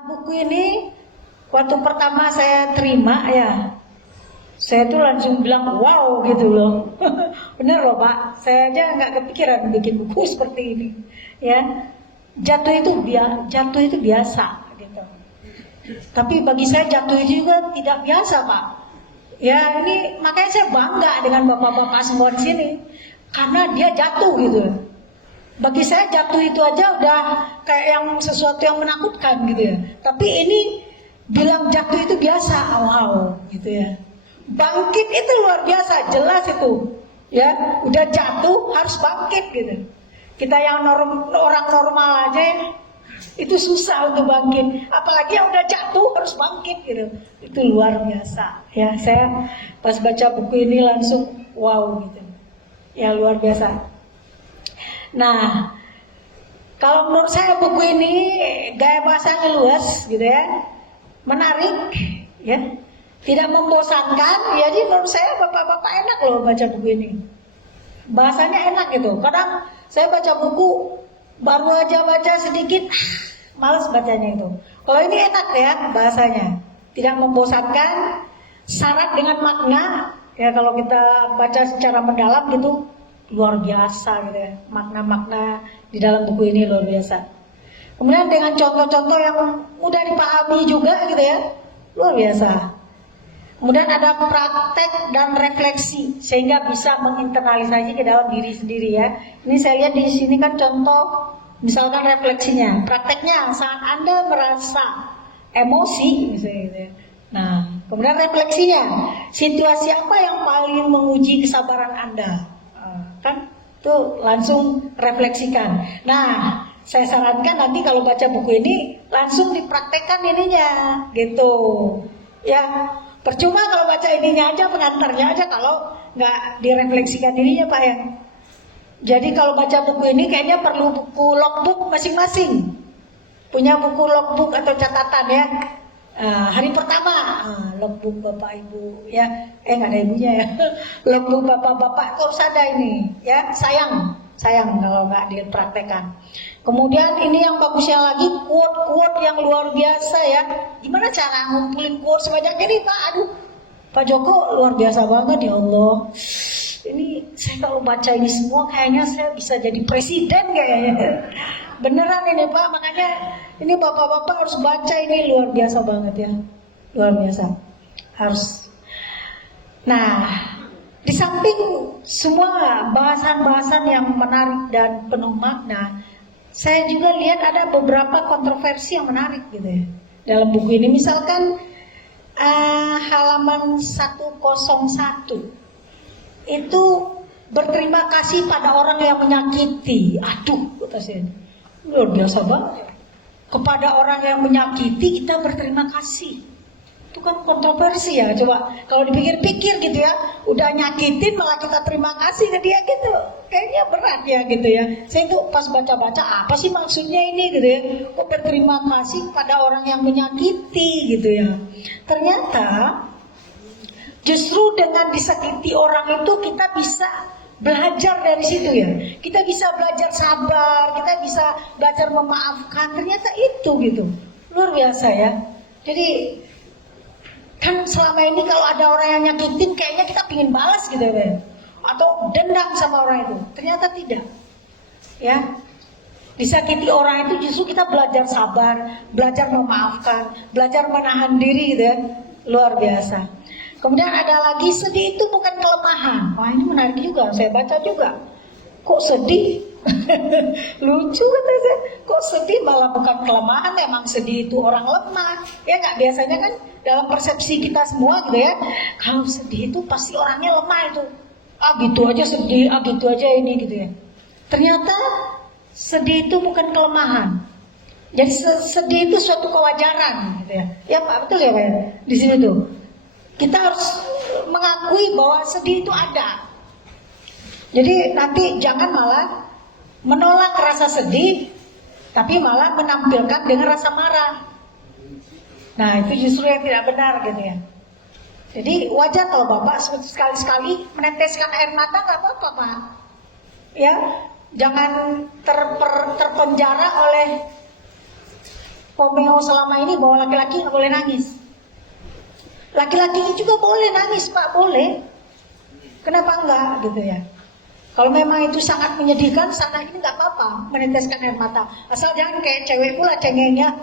Buku ini waktu pertama saya terima ya, saya tuh langsung bilang wow gitu loh. Bener loh Pak, saya aja nggak kepikiran bikin buku seperti ini. Ya, jatuh itu biasa gitu. Tapi bagi saya jatuh itu juga tidak biasa Pak. Ya ini makanya saya bangga dengan bapak-bapak semua di sini karena dia jatuh gitu. Bagi saya jatuh itu aja udah kayak yang sesuatu yang menakutkan gitu ya. Tapi ini bilang jatuh itu biasa, wow gitu ya. Bangkit itu luar biasa, jelas itu. Ya, udah jatuh harus bangkit gitu. Kita yang orang normal aja itu susah untuk bangkit. Apalagi yang udah jatuh harus bangkit gitu. Itu luar biasa. Ya, saya pas baca buku ini langsung wow gitu. Ya luar biasa. Nah, kalau menurut saya buku ini gaya bahasanya luas gitu ya, menarik ya, tidak membosankan. Jadi menurut saya bapak-bapak enak loh baca buku ini, bahasanya enak gitu. Kadang saya baca buku baru aja baca sedikit, males bacanya itu. Kalau ini enak ya bahasanya, tidak membosankan, syarat dengan makna ya. Kalau kita baca secara mendalam gitu luar biasa gitu ya, makna-makna di dalam buku ini luar biasa. Kemudian dengan contoh-contoh yang mudah dipahami juga gitu ya, luar biasa. Kemudian ada praktek dan refleksi sehingga bisa menginternalisasi ke dalam diri sendiri ya. Ini saya lihat di sini kan contoh misalkan refleksinya, prakteknya saat Anda merasa emosi misalnya gitu ya. Nah, kemudian refleksinya, situasi apa yang paling menguji kesabaran Anda? Kan tuh langsung refleksikan. Nah, saya sarankan nanti kalau baca buku ini langsung dipraktekkan ininya gitu ya. Percuma kalau baca ininya aja, pengantarnya aja, kalau nggak direfleksikan ininya Pak ya. Jadi kalau baca buku ini kayaknya perlu buku logbook masing-masing, punya buku logbook atau catatan ya. Hari pertama logbook bapak ibu ya, nggak ada ibunya ya. Logbook bapak-bapak harus ada ini ya, sayang kalau nggak dipraktekkan. Kemudian ini yang bagusnya lagi, quote yang luar biasa ya. Gimana cara ngumpulin quote sebanyak ini Pak? Aduh, Pak Joko luar biasa banget ya Allah. Ini saya kalau baca ini semua kayaknya saya bisa jadi presiden kayaknya. Beneran ini Pak, makanya ini bapak-bapak harus baca ini, luar biasa banget ya. Luar biasa. Harus. Nah, di samping semua bahasan-bahasan yang menarik dan penuh makna, saya juga lihat ada beberapa kontroversi yang menarik gitu ya dalam buku ini. Misalkan halaman 101 itu berterima kasih pada orang yang menyakiti. Aduh, kata saya, luar biasa banget. Kepada orang yang menyakiti kita berterima kasih. Itu kan kontroversi ya. Coba kalau dipikir-pikir gitu ya, udah nyakitin malah kita terima kasih ke dia gitu, kayaknya berat ya gitu ya. Saya itu pas baca-baca apa sih maksudnya ini gitu ya, kok berterima kasih pada orang yang menyakiti gitu ya. Ternyata justru dengan disakiti orang itu kita bisa belajar dari situ ya. Kita bisa belajar sabar, kita bisa belajar memaafkan. Ternyata itu gitu, luar biasa ya. Jadi kan selama ini kalau ada orang yang nyakitin kayaknya kita pingin balas gitu ya, atau dendam sama orang itu. Ternyata tidak ya. Disakiti orang itu justru kita belajar sabar, belajar memaafkan, belajar menahan diri gitu ya. Luar biasa. Kemudian ada lagi, sedih itu bukan kelemahan. Wah ini menarik juga, saya baca juga. Kok sedih? Lucu kata saya. Kok sedih malah bukan kelemahan? Memang sedih itu orang lemah. Ya nggak, biasanya kan dalam persepsi kita semua gitu ya. Kalau sedih itu pasti orangnya lemah itu. Gitu aja sedih, gitu aja ini gitu ya. Ternyata sedih itu bukan kelemahan. Jadi sedih itu suatu kewajaran gitu ya. Ya Pak, betul ya Pak ya? Di sini tuh kita harus mengakui bahwa sedih itu ada. Jadi nanti jangan malah menolak rasa sedih, tapi malah menampilkan dengan rasa marah. Nah itu justru yang tidak benar gitu ya. Jadi wajar kalau Bapak sekali-sekali meneteskan air mata, nggak apa-apa Pak. Ya, jangan terpenjara oleh Pomeo selama ini bahwa laki-laki nggak boleh nangis. Laki-laki juga boleh nangis, Pak, boleh. Kenapa enggak gitu ya? Kalau memang itu sangat menyedihkan, sana ini nggak apa-apa meneteskan air mata. Asal jangan kayak cewek pula cengengnya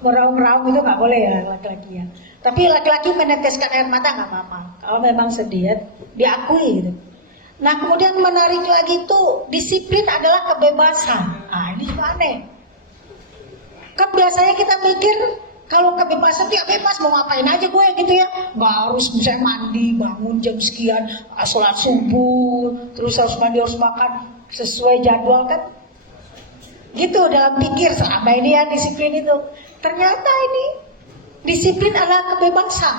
meraung-raung, itu nggak boleh ya laki-laki ya. Tapi laki-laki meneteskan air mata nggak apa-apa. Kalau memang sedih, diakui gitu. Nah kemudian menarik lagi tuh, disiplin adalah kebebasan. Nah ini juga aneh. Kan biasanya kita mikir kalau kebebasan dia bebas mau ngapain aja gue gitu ya, nggak harus misalnya mandi bangun jam sekian, sholat subuh, terus harus mandi harus makan sesuai jadwal kan, gitu dalam pikir selama ini ya disiplin itu. Ternyata ini disiplin adalah kebebasan.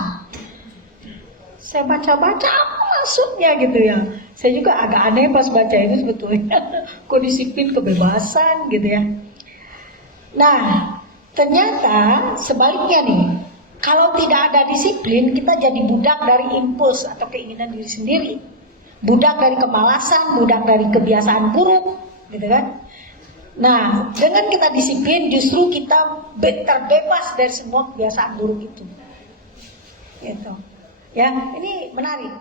Saya baca-baca apa maksudnya gitu ya. Saya juga agak aneh pas baca itu sebetulnya. Kok disiplin kebebasan gitu ya. Nah ternyata sebaliknya nih, kalau tidak ada disiplin, kita jadi budak dari impuls atau keinginan diri sendiri, budak dari kemalasan, budak dari kebiasaan buruk, gitu kan? Nah, dengan kita disiplin, justru kita terbebas dari semua kebiasaan buruk itu. Gitu. Ya, ini menarik.